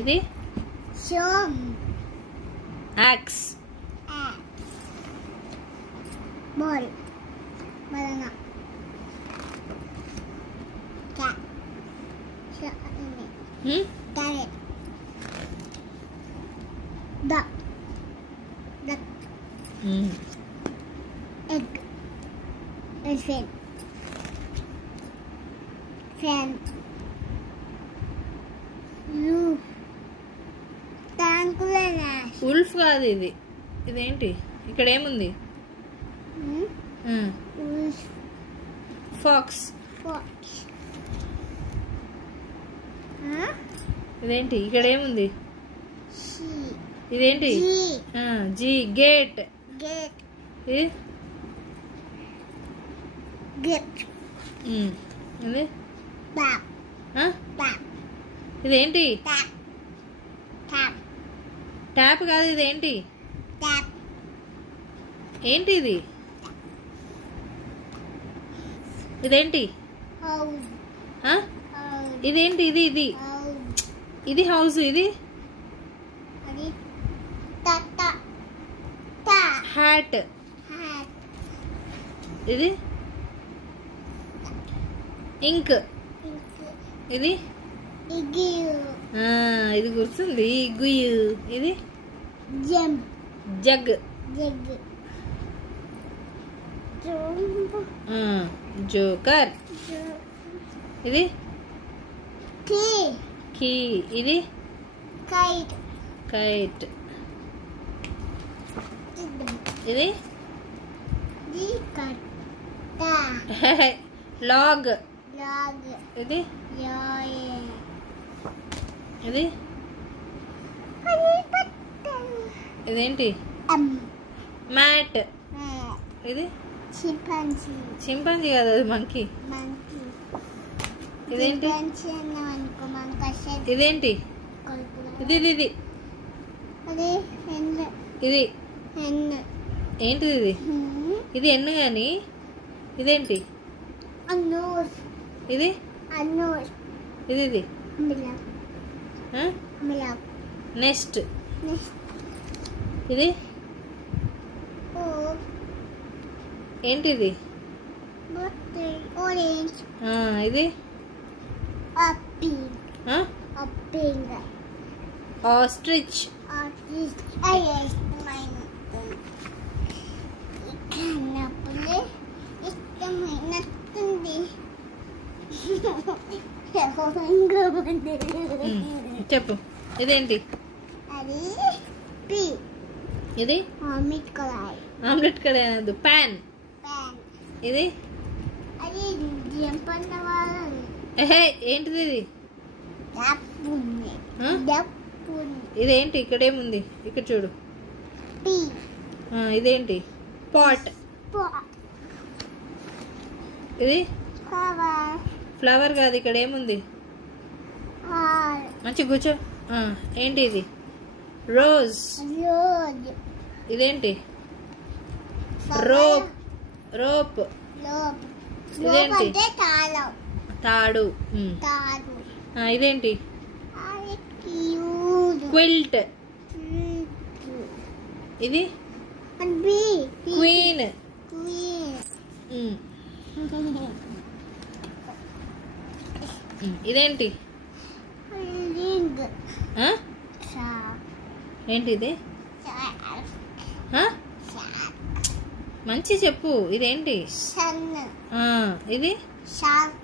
ఇది Som. axe. Ball. Banana. Cat. Carrot. Duck. Duck. Egg. Elephant. Fan. Roof. Tangular. Wolf కాదు ఇది. ఇదేంటి ఇక్కడ ఏముంది? Wolf. ఫాక్స్. Fox. ఇదేంటి ఇక్కడ ఏముంది? Sheep. ఇదేంటి? జీ. గేట్. Gate. ఇది Gate. ఇది Tap. Tap. ఇదేంటి? Tap. Tap. ట్యాప్ కాదు ఇదేంటి? Tap. ఏంటి ఇది? ఇదేంటి? House. House. ఇదేంటి? ఇది ఇది House. ఇది హౌస్. ఇది అది ta ta ta. Hat. Hat. ఇది ఇంక్. ఇది Igu. ఇది గుర్తుంది. గుయ్యు. ఇది Jump. Jug. Jig. Jump. Joker. ఇది Key. కీ. ఇది Kite. కైట్. ఇది Cat. లాగ్. Log. ఇది Lion. ఇది ఇదేంటి? మ్యాట్. ఇది Chimpanzee. చింపాంజీ కాదు, అది మంకీ. Monkey. ఇదేంటి? Chimpanzee అన్నామనుకో మనకు వచ్చేది ఇదేంటి? కొలుకులు. ఇది ఇది ఇది అది hen. ఇది Hen. ఏంటిది? ఇది ఇది ఎన్ను కానీ ఇదేంటి? A nose. ఇది A nose. ఇది ఇది Umbrella. Umbrella. Next Next. ఇది Oh. ఏంటిది? Button. Orange. ఇది A pig. A pig. Ostrich. Artist. Yes, mine. ఇక్కడప్పుడు ఇష్టమైనట్టుంది. చెప్పు. ఇదేంటి? అది పి. ఇది ఆమ్లెట్ కడాయి. ఆమ్లెట్ కడాయి. ప్యాన్. ప్యాన్. ఇది అది జంపన్న వాళ్ళది. ఏంటిది? ఇది డప్పు ఉంది. డప్పు ఉంది. ఇదేంటి? ఇక్కడేముంది? ఇక్కడ చూడు. పి. ఇదేంటి? పాట్. ఇది ఫ్లవర్. ఫ్లవర్ కాదు, ఇక్కడ ఏముంది? మంచి కూర్చో. ఏంటి ఇది? రోజ్. రోజ్. ఇదేంటి? రోప్. రోప్. లోప్. ఇదేంటి? అంటే తాళం. తాడు. తాడు. ఇదేంటి? అది క్యూట్. క్విల్ట్. ఇది బి. క్వీన్. క్వీన్. ఇదేంటి? రింగ్. ఏంటి ఇది? మంచి చెప్పు. ఇదేంటి? సన్. ఇది షార్క్.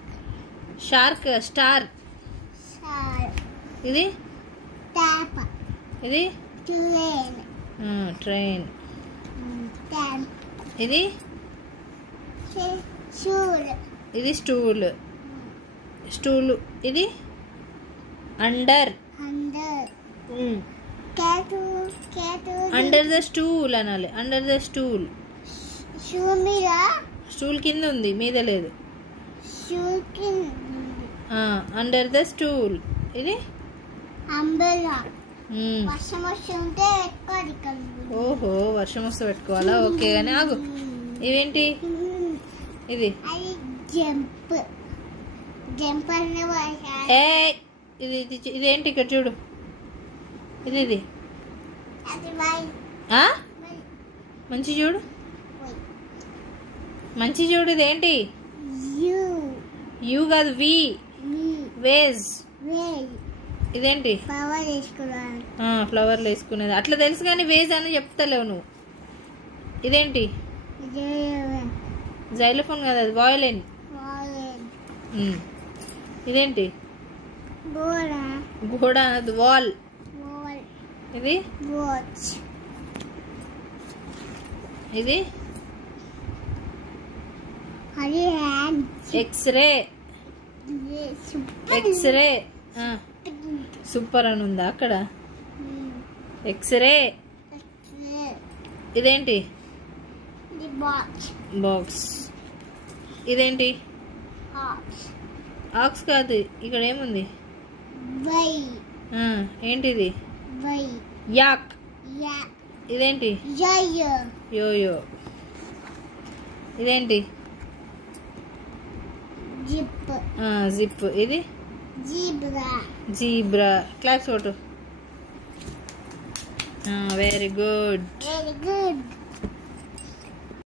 షార్క్. స్టార్. ఇది ట్యాప్. ఇది ట్రైన్. ట్రైన్. ట్యాప్. ఇది షూల్. ఇది స్టూల్. స్టూల్. ఇది under. Under. Cat. Cat. Under the stool అనాలి. Under the stool. షూ మీద. స్టూల్ కింద ఉంది, మీద లేదు. షూ కింద. Under the stool. ఇది అంబ్రెల్లా. వర్షం వస్తుంటే ఎక్కువ. ఓహో, వర్షం వస్తే పెట్టుకోవాలా? ఓకే కానీ ఆగు. ఇవేంటి? ఇది జంప్. జంప్ అన్న ఇది ఇదేంటి? ఇక్కడ చూడు. ఇది అది వై ఆ? మంచి చూడు, మంచి చూడు. ఇదేంటి? యు యూ కాదు, వి. వి వేజ్. వే ఇదేంటి? పవర్ తీసుకున్నాను. ఫ్లవర్లు వేసుకునేది. అట్లా తెలుసు కానీ వేజ్ అని చెప్తలేవు నువ్వు. ఇదేంటి? జైలోఫోన్ కదా, అది వయోలిన్. ఇదేంటి? గోడ, అది వాల్. ఇది ఇది ఎక్స్రే. ఎక్స్రే సూపర్ అని ఉందా అక్కడ? ఎక్స్రే. ఇదేంటి? బాక్స్. ఇదేంటి? ఆక్స్ కాదు, ఇక్కడ ఏముంది? ఏంటిది? యాక్. ఇదేంటి? యోయో. ఇదేంటి? జిప్. ఇది జీబ్రా. క్లాప్స్ కొట్టు. Very good.